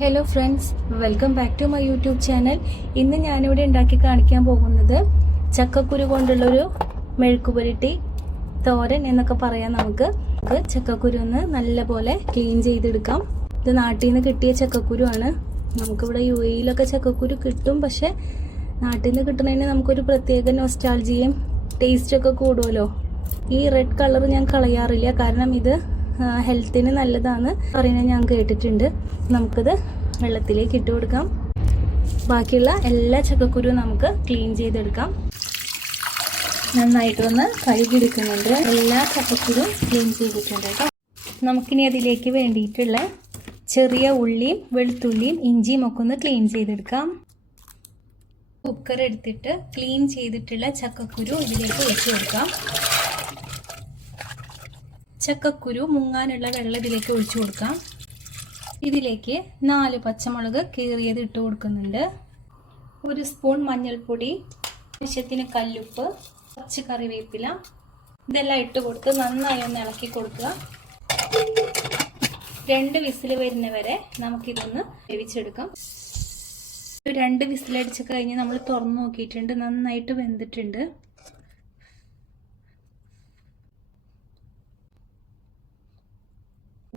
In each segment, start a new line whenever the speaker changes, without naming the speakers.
Hello friends welcome back to my YouTube channel ഇന്ന് ഞാനിവിടെ ഉണ്ടാക്കി കാണിക്കാൻ പോകുന്നത് ചക്കക്കുരു കൊണ്ടുള്ളൊരു മെഴുക്കുപുരട്ടി തോരൻ എന്നൊക്കെ പറയാം നമുക്ക്. ചക്കക്കുരു ഒന്ന് നല്ലപോലെ ക്ലീൻ ചെയ്തെടുക്കാം. ഇത് നാട്ടിൽ നിന്ന് കിട്ടിയ ചക്കക്കുരു ആണ് നമുക്കിവിടെ യു എയിലൊക്കെ ചക്കക്കുരു കിട്ടും പക്ഷെ നാട്ടിൽ നിന്ന് കിട്ടുന്നതിന് നമുക്കൊരു പ്രത്യേക നോസ്റ്റാൾജിയും ടേസ്റ്റൊക്കെ കൂടുമല്ലോ ഈ റെഡ് കളർ ഞാൻ കളയാറില്ല. കാരണം ഇത് ഹെൽത്തിന് നല്ലതാണ് പറയുന്നത് ഞാൻ കേട്ടിട്ടുണ്ട്. നമുക്കത് വെള്ളത്തിലേക്ക് ഇട്ട് കൊടുക്കാം. ബാക്കിയുള്ള എല്ലാ ചക്കക്കുരുവും നമുക്ക് ക്ലീൻ ചെയ്തെടുക്കാം. നന്നായിട്ട് നന്നായിട്ടൊന്ന് കഴുകിയെടുക്കുന്നുണ്ട്. എല്ലാ ചക്കക്കുരും ക്ലീൻ ചെയ്തിട്ടുണ്ട് കേട്ടോ. നമുക്കിനി അതിലേക്ക് വേണ്ടിയിട്ടുള്ള ചെറിയ ഉള്ളിയും വെളുത്തുള്ളിയും ഇഞ്ചിയും ഒക്കെ ഒന്ന് ക്ലീൻ ചെയ്തെടുക്കാം. കുക്കർ എടുത്തിട്ട് ക്ലീൻ ചെയ്തിട്ടുള്ള ചക്കക്കുരു ഇതിലേക്ക് ഒഴിച്ചു കൊടുക്കാം. ചക്കക്കുരു മുങ്ങാനുള്ള വെള്ളം ഇതിലേക്ക് ഒഴിച്ചു കൊടുക്കാം. ഇതിലേക്ക് നാല് പച്ചമുളക് കീറിയത് ഇട്ട് കൊടുക്കുന്നുണ്ട്. ഒരു സ്പൂൺ മഞ്ഞൾപ്പൊടി ആവശ്യത്തിന് കല്ലുപ്പ് കുറച്ച് കറിവേപ്പില. ഇതെല്ലാം ഇട്ട് കൊടുത്ത് നന്നായി ഒന്ന് ഇളക്കി കൊടുക്കുക. രണ്ട് വിസിൽ വരുന്നവരെ നമുക്കിതൊന്ന് വേവിച്ചെടുക്കാം. രണ്ട് വിസിലടിച്ച് കഴിഞ്ഞ് നമ്മൾ തുറന്നു നോക്കിയിട്ടുണ്ട്. നന്നായിട്ട് വെന്തിട്ടുണ്ട്.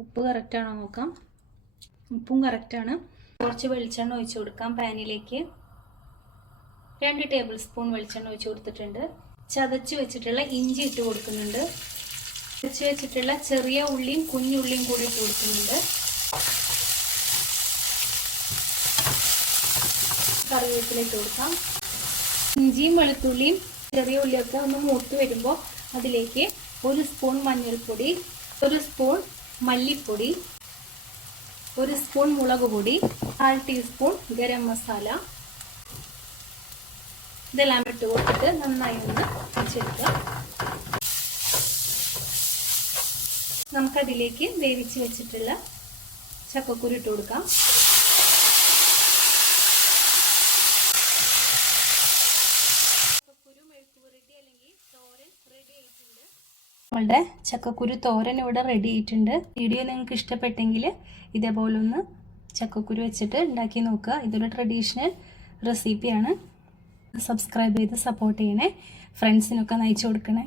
ഉപ്പ് കറക്റ്റാണോ നോക്കാം. ഉപ്പും കറക്റ്റാണ് കുറച്ച് വെളിച്ചെണ്ണ ഒഴിച്ചു കൊടുക്കാം പാനിലേക്ക് രണ്ട് ടേബിൾ സ്പൂൺ വെളിച്ചെണ്ണ ഒഴിച്ചു കൊടുത്തിട്ടുണ്ട്. ചതച്ച് വെച്ചിട്ടുള്ള ഇഞ്ചി ഇട്ട് കൊടുക്കുന്നുണ്ട്. ചതച്ച് വെച്ചിട്ടുള്ള ചെറിയ ഉള്ളിയും കുഞ്ഞുള്ളിയും കൂടി ഇട്ട് കൊടുക്കുന്നുണ്ട്. കറിവേപ്പില ഇട്ട് കൊടുക്കാം. ഇഞ്ചിയും വെളുത്തുള്ളിയും ചെറിയ ഉള്ളിയൊക്കെ ഒന്ന് മൂത്ത് വരുമ്പോൾ അതിലേക്ക് ഒരു സ്പൂൺ മഞ്ഞൾപ്പൊടി ഒരു സ്പൂൺ മല്ലിപ്പൊടി ഒരു സ്പൂൺ മുളക് പൊടി കാൽ ടീസ്പൂൺ ഗരം മസാല. ഇതെല്ലാം ഇട്ട് കൊടുത്തിട്ട് നന്നായി ഒന്ന് വെച്ചെടുക്കുക നമുക്കതിലേക്ക് വേവിച്ച് വെച്ചിട്ടുള്ള ചക്കക്കുരു ഇട്ട് കൊടുക്കാം. നമ്മളുടെ ചക്കക്കുരു തോരൻ ഇവിടെ റെഡി ആയിട്ടുണ്ട്. വീഡിയോ നിങ്ങൾക്ക് ഇഷ്ടപ്പെട്ടെങ്കിൽ ഇതേപോലെ ഒന്ന് ചക്കക്കുരു വെച്ചിട്ട് ഉണ്ടാക്കി നോക്കുക. ഇതൊരു ട്രഡീഷണൽ റെസിപ്പിയാണ് സബ്സ്ക്രൈബ് ചെയ്ത് സപ്പോർട്ട് ചെയ്യണേ. ഫ്രണ്ട്സിനൊക്കെ നയിച്ചു കൊടുക്കണേ.